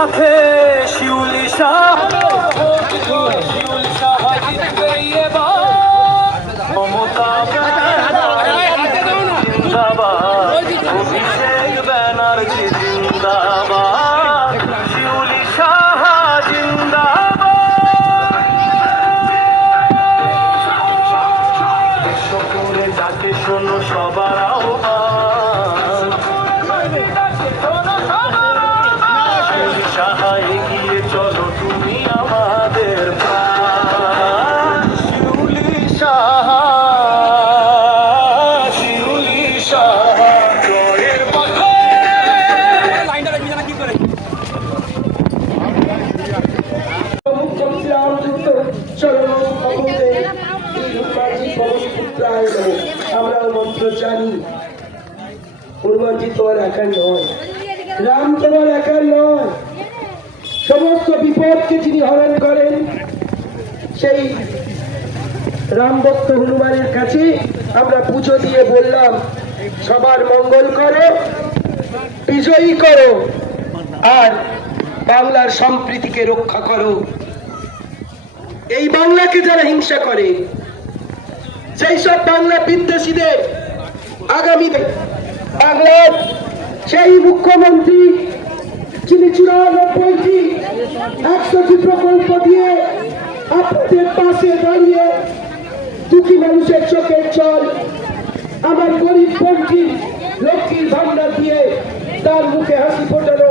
সাথে শিউলি সাহা জিতবে এবার মমতা জিন্দাবাদ অভিষেক ব্যানার্জি জিন্দাবাদ শিউলি সাহা জিন্দাবাদ সকলে ডাকে শোনো সবার আহ্বান সাহা এগিয়ে চলো তুমি আমাদের প্রাণ শিউলি সাহা শিউলি সাহা জয়ের পথে আমরা মন্ত্র জানি হনুমানজি তোমার একা নয়, রাম তোমার একা নয়। সমস্ত বিপদকে যিনি হরণ করেন সেই রাম ভক্ত হনুমানের কাছে আমরা পুজো দিয়ে বললাম সবার মঙ্গল করো, বিজয়ী করো, আর বাংলার সম্প্রীতিকে রক্ষা করো। এই বাংলাকে যারা হিংসা করে, সেই সব বাংলা বিদ্বেষীদের আগামী বাংলার সেই মুখ্যমন্ত্রী যিনি 94টি 100টি প্রকল্প দিয়ে আপনাদের পাশে দাঁড়িয়ে দুঃখী মানুষের চোখের জল, আমার গরিব বন্ধু লক্ষ্মীর ভান্ডার দিয়ে তার মুখে হাসি ফোটানো,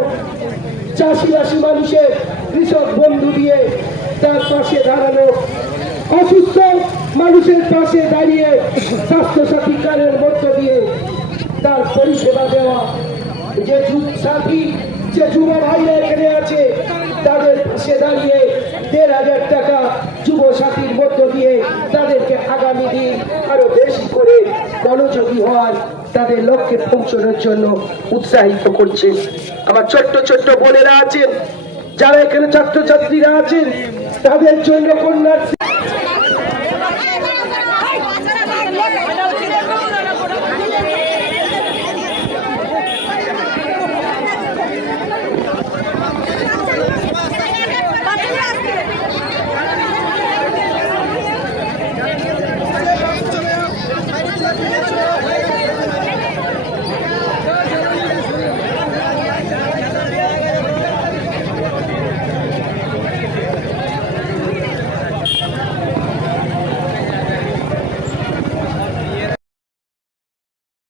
চাষিবাসী মানুষের কৃষক বন্ধু দিয়ে তার পাশে দাঁড়ানো, অসুস্থ মানুষের পাশে দাঁড়িয়ে স্বাস্থ্যসাথী কার্ডের মধ্য দিয়ে তার পরিষেবা দেওয়া, যে সাথী যে যুব ভাইরা এখানে আছে তাদের পাশে দাঁড়িয়ে ১,৫০০ টাকা যুব সাথীর মধ্য দিয়ে তাদেরকে আগামী দিন আরো বেশি করে মনোযোগী হওয়ার, তাদের লক্ষ্যে পৌঁছানোর জন্য উৎসাহিত করছেন। আমার ছোট্ট ছোট্ট বোনেরা আছেন, যারা এখানে ছাত্রছাত্রীরা আছেন, তাদের জন্য কন্যাশ্রী